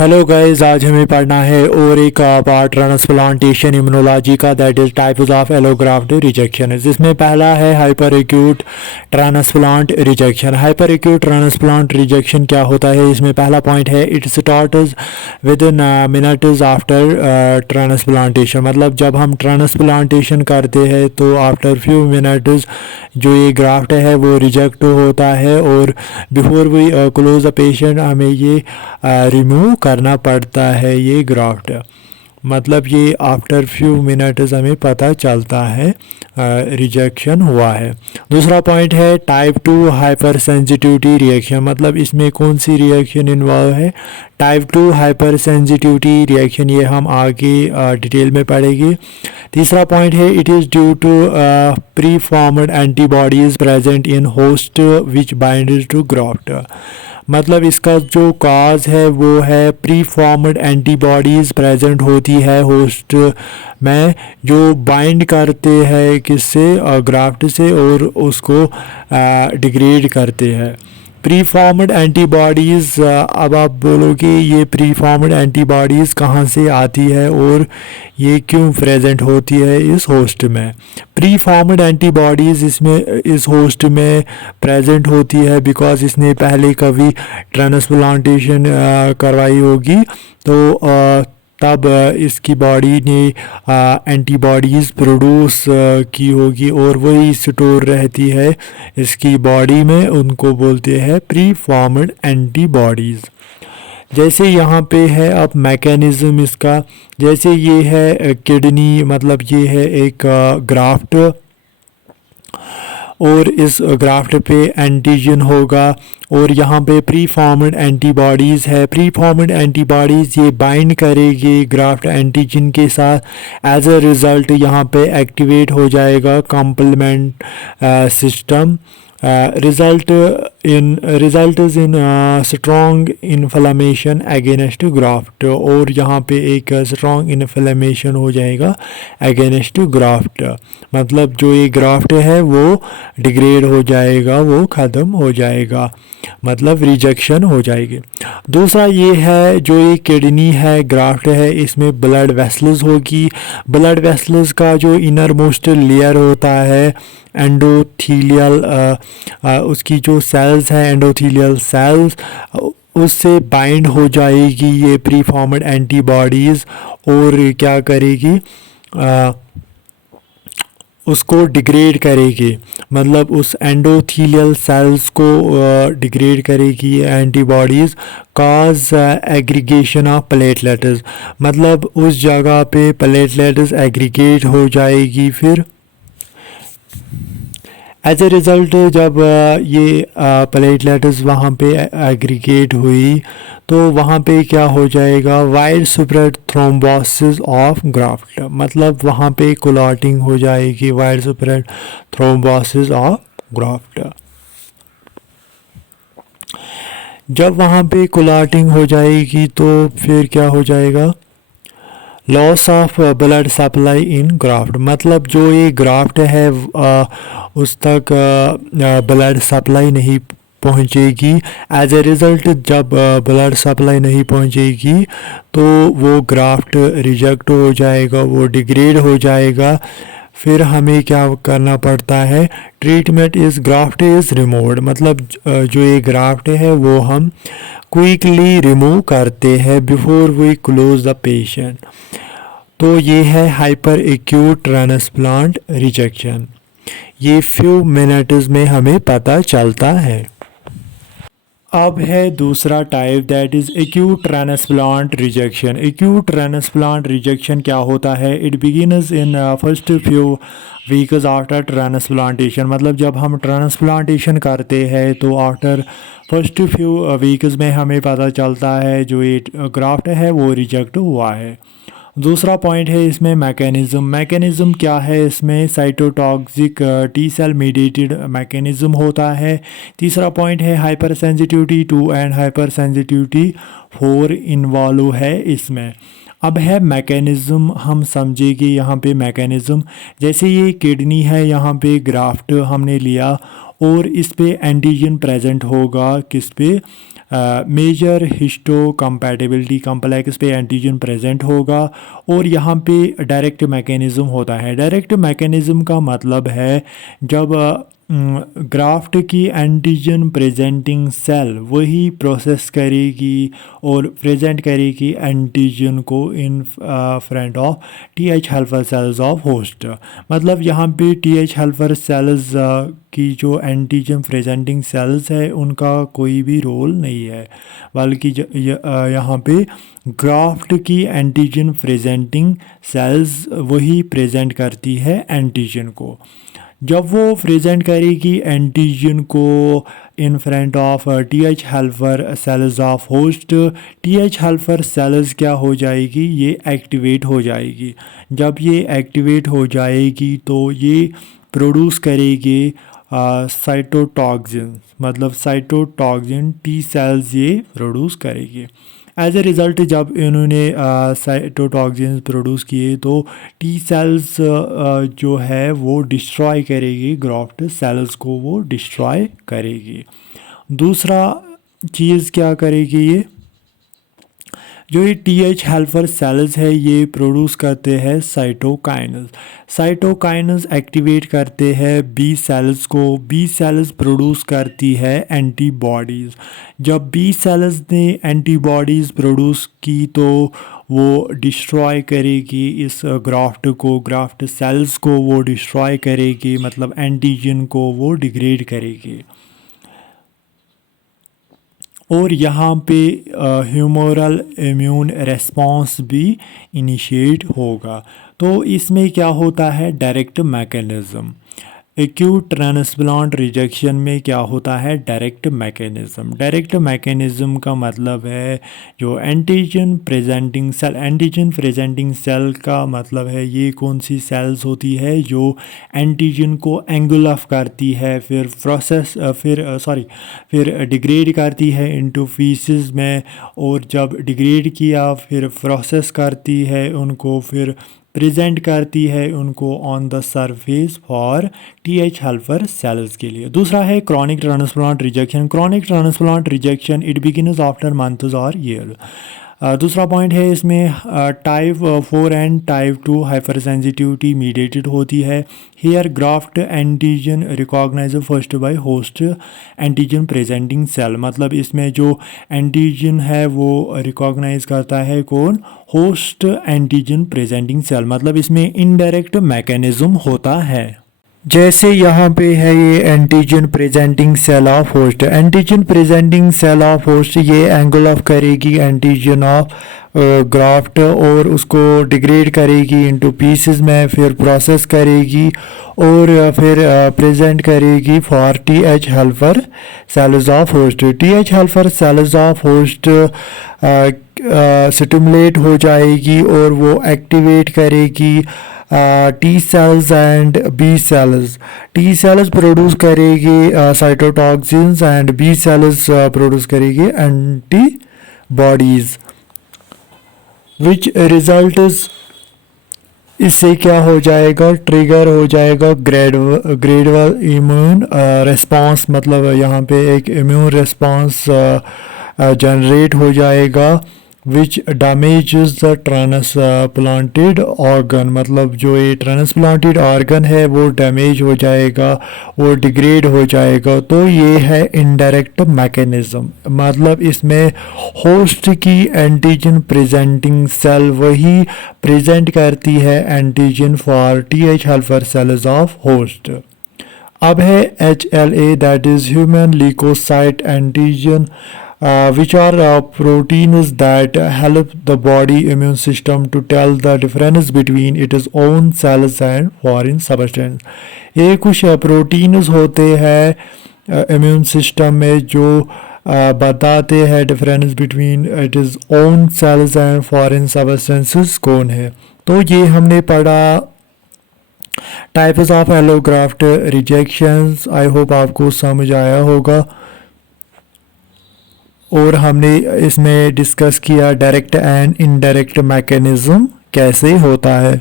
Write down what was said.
Hello guys, आज हमें पढ़ना है और एक पार्ट ट्रांसप्लांटेशन इम्यूनोलॉजी का, that is types of allograft rejection. जिसमें पहला है hyper acute transplant rejection. Hyper acute transplant rejection क्या होता है? इसमें पहला पॉइंट है, it starts with in minutes after transplantation. मतलब जब हम ट्रांसप्लांटेशन करते हैं तो आफ्टर फ्यू मिनट्स जो ये ग्राफ्ट है वो रिजेक्ट होता है, और before we close the patient हमें ये रिमूव करना पड़ता है ये ग्राफ्ट। मतलब ये आफ्टर फ्यू मिनट्स हमें पता चलता है रिजेक्शन हुआ है। दूसरा पॉइंट है टाइप 2 हाइपर सेंसिटिविटी रिएक्शन। मतलब इसमें कौन सी रिएक्शन इन्वॉल्व है? टाइप 2 हाइपर सेंसिटिविटी रिएक्शन, ये हम आगे डिटेल में पढ़ेंगे। तीसरा पॉइंट है, it is due to pre formed antibodies present in host which bind to graft. मतलब इसका जो काज है वो है प्री फॉर्म्ड एंटीबॉडीज़ प्रेजेंट होती है होस्ट में, जो बाइंड करते हैं किससे? ग्राफ्ट से, और उसको डिग्रेड करते हैं। प्री फॉर्म्ड एंटीबॉडीज़, अब आप बोलोगे ये प्री फॉर्म्ड एंटीबॉडीज़ कहाँ से आती है और ये क्यों प्रेजेंट होती है इस होस्ट में? प्री फॉर्म्ड एंटीबॉडीज़ इसमें इस होस्ट में प्रेजेंट होती है बिकॉज इसने पहले कभी ट्रांसप्लांटेशन करवाई होगी, तो तब इसकी बॉडी ने एंटीबॉडीज़ प्रोड्यूस की होगी और वही स्टोर रहती है इसकी बॉडी में, उनको बोलते हैं प्री फॉर्म्ड एंटीबॉडीज़। जैसे यहाँ पे है अब मैकेनिज़्म इसका, जैसे ये है किडनी, मतलब ये है एक ग्राफ्ट, और इस ग्राफ्ट पे एंटीजन होगा, और यहाँ पे प्री फॉर्म्ड एंटीबॉडीज़ है। प्री फॉर्म्ड एंटीबॉडीज़ ये बाइंड करेगी ग्राफ्ट एंटीजन के साथ। एज अ रिज़ल्ट यहाँ पे एक्टिवेट हो जाएगा complement system. Result is in strong inflammation against graft, और यहाँ पे एक स्ट्रॉन्ग इन्फ्लेमेशन हो जाएगा अगेंस्ट ग्राफ्ट। मतलब जो ये ग्राफ्ट है वो डिग्रेड हो जाएगा, वो ख़त्म हो जाएगा, मतलब रिजेक्शन हो जाएगी। दूसरा ये है, जो ये किडनी है ग्राफ्ट है, इसमें ब्लड वेसल्स होगी। ब्लड वेसल्स का जो इनर मोस्ट लेयर होता है एंडोथीलियल, उसकी जो सेल्स हैं एंडोथीलियल सेल्स, उससे बाइंड हो जाएगी ये प्री फॉर्म्ड एंटीबॉडीज़, और क्या करेगी? उसको डिग्रेड करेगी, मतलब उस एंडोथीलियल सेल्स को डिग्रेड करेगी antibodies. Cause aggregation of platelets, मतलब उस जगह पे प्लेटलेट्स एग्रीगेट हो जाएगी। फिर एज ए रिज़ल्ट जब ये प्लेटलेट्स वहाँ पे एग्रीगेट हुई तो वहाँ पे क्या हो जाएगा? Wide spread thrombosis of graft, मतलब वहाँ पे क्लॉटिंग हो जाएगी, wide spread thrombosis of graft. जब वहाँ पे क्लॉटिंग हो जाएगी तो फिर क्या हो जाएगा? Loss of blood supply in graft, मतलब जो ये ग्राफ्ट है उस तक ब्लड सप्लाई नहीं पहुंचेगी। एज ए रिज़ल्ट जब ब्लड सप्लाई नहीं पहुंचेगी तो वो ग्राफ्ट रिजेक्ट हो जाएगा, वो डिग्रेड हो जाएगा। फिर हमें क्या करना पड़ता है? Treatment is graft is removed, मतलब जो ये ग्राफ्ट है वो हम क्विकली रिमूव करते हैं before we close the patient. तो ये है हाइपर एक्यूट ट्रांसप्लांट रिजेक्शन, ये फ्यू मिनट्स में हमें पता चलता है। अब है दूसरा type, that is acute transplant rejection. Acute transplant rejection क्या होता है? It begins in first few weeks after transplantation, मतलब जब हम ट्रांसप्लांटेशन करते हैं तो आफ्टर फर्स्ट फ्यू वीक्स में हमें पता चलता है जो ये ग्राफ्ट है वो रिजेक्ट हुआ है। दूसरा पॉइंट है इसमें मैकेनिज़्म क्या है? इसमें cytotoxic T cell mediated mechanism होता है। तीसरा पॉइंट है hyper sensitivity 2 and hyper sensitivity 4 involve है इसमें। अब है मैकेनिज़्म, हम समझेंगे यहाँ पे मैकेनिज़्म। जैसे ये किडनी है, यहाँ पे ग्राफ्ट हमने लिया और इस पे एंटीजन प्रेजेंट होगा, किस पे? मेजर हिस्टो कंपैटिबिलिटी कम्प्लेक्स पे एंटीजन प्रेजेंट होगा और यहाँ पे डायरेक्ट मैकेनिज़्म होता है। डायरेक्ट मैकेनिज़्म का मतलब है जब ग्राफ्ट की एंटीजन प्रेजेंटिंग सेल वही प्रोसेस करेगी और प्रेजेंट करेगी एंटीजन को in front of TH helper cells of host. मतलब यहाँ पे टीएच हेल्पर सेल्स की जो एंटीजन प्रेजेंटिंग सेल्स है उनका कोई भी रोल नहीं है, बल्कि यहाँ पे ग्राफ्ट की एंटीजन प्रेजेंटिंग सेल्स वही प्रेजेंट करती है एंटीजन को। जब वो प्रेजेंट करेगी एंटीजन को in front of TH helper cells of host, TH helper cells क्या हो जाएगी, ये एक्टिवेट हो जाएगी। जब ये एक्टिवेट हो जाएगी तो ये प्रोड्यूस करेगी साइटोटॉक्सिन, मतलब साइटोटॉक्सिन टी सेल्स ये प्रोड्यूस करेगी। एज ए रिज़ल्ट जब इन्होंने साइटोटॉक्सिन प्रोड्यूस किए तो टी सेल्स जो है वो डिस्ट्रॉय करेगी, ग्राफ्ट सेल्स को वो डिस्ट्रॉय करेगी। दूसरा चीज़ क्या करेगी, ये जो ये टीएच हेल्पर सेल्स है ये प्रोड्यूस करते हैं साइटोकाइनेस। साइटोकाइनेस एक्टिवेट करते हैं बी सेल्स को। बी सेल्स प्रोड्यूस करती है एंटीबॉडीज़। जब बी सेल्स ने एंटीबॉडीज़ प्रोड्यूस की तो वो डिस्ट्रॉय करेगी इस ग्राफ्ट को, ग्राफ्ट सेल्स को वो डिस्ट्रॉय करेगी, मतलब एंटीजन को वो डिग्रेड करेगी। और यहाँ पे ह्यूमोरल इम्यून रेस्पॉन्स भी इनिशिएट होगा। तो इसमें क्या होता है, direct mechanism. Acute transplant rejection में क्या होता है, डायरेक्ट मैकेनिज़्म। डायरेक्ट मैकेनिज़्म का मतलब है जो antigen presenting cell, antigen presenting cell का मतलब है ये कौन सी सेल्स होती है जो एंटीजन को एंगुलफ करती है, फिर डिग्रेड करती है इनटू फीसेस में, और जब डिग्रेड किया फिर प्रोसेस करती है उनको, फिर प्रेजेंट करती है उनको on the surface for TH helper cells के लिए। दूसरा है chronic transplant rejection. Chronic transplant rejection it begins after months और ईयर। दूसरा पॉइंट है इसमें type 4 and type 2 hyper sensitivity mediated होती है। Here graft antigen recognise first by host antigen presenting cell, मतलब इसमें जो एंटीजन है वो रिकॉग्नाइज करता है कौन, होस्ट एंटीजन प्रेजेंटिंग सेल, मतलब इसमें इनडायरेक्ट मैकेनिज्म होता है। जैसे यहाँ पे है ये antigen presenting cell of host. Antigen presenting cell of host ये एंगुलफ करेगी एंटीजन ऑफ ग्राफ्ट और उसको डिग्रेड करेगी इनटू पीसेस में, फिर प्रोसेस करेगी और फिर प्रेजेंट करेगी for TH helper cells of host. TH helper cells of host stimulate हो जाएगी और वो एक्टिवेट करेगी T cells and B cells. T cells produce करेगी cytotoxins and B cells produce करेगी एंटीबॉडीज, विच रिजल्ट इससे क्या हो जाएगा, ट्रिगर हो जाएगा ग्रेडुअल इम्यून रिस्पांस, मतलब यहाँ पे एक इम्यून रिस्पांस जनरेट हो जाएगा विच डैमेजेस द ट्रांसप्लांटेड ऑर्गन, मतलब जो ये ट्रांसप्लांटेड ऑर्गन है वो डैमेज हो जाएगा, वो डिग्रेड हो जाएगा। तो ये है इनडायरेक्ट मैकेनिज्म, मतलब इसमें होस्ट की एंटीजन प्रेजेंटिंग सेल वही प्रेजेंट करती है antigen for TH helper cells of host. अब है HLA that is human leukocyte antigen which are proteins that help the body immune system to tell the difference between its own cells and foreign substance। ये कुछ proteins होते हैं immune system में जो बताते हैं difference between its own cells and foreign substances कौन है। तो ये हमने पढ़ा types of allograft rejections. I hope आपको समझ आया होगा। और हमने इसमें डिस्कस किया डायरेक्ट एंड इनडायरेक्ट मैकेनिज्म कैसे होता है।